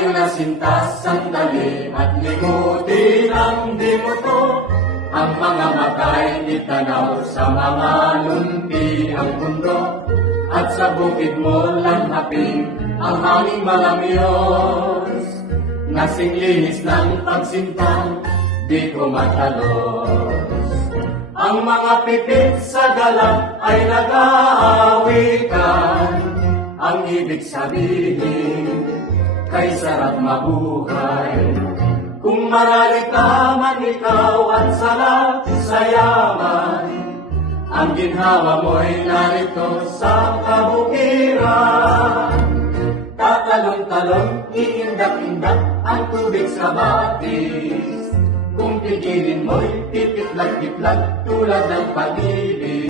Tayo na sintas sandali at limutin ang dimuto. Ang mga matay itanaw sa mga lumpi ang mundo. At sa bukid mo langhapin ang hanging malamyos. Nasing linis ng pagsintang, di ko matalos. Ang mga pipit sa galang ay nag-aawitan. Ang ibig sabihin, kay sarap mabuhay. Kung mararita man ikaw at sarap sa yaman, ang ginhawa mo'y narito sa kabukiran. Tatalon-talon, iindak-indak ang tubig sa batis. Kung pigilin mo'y pipitlag-pitlag tulad ng pag-ibig.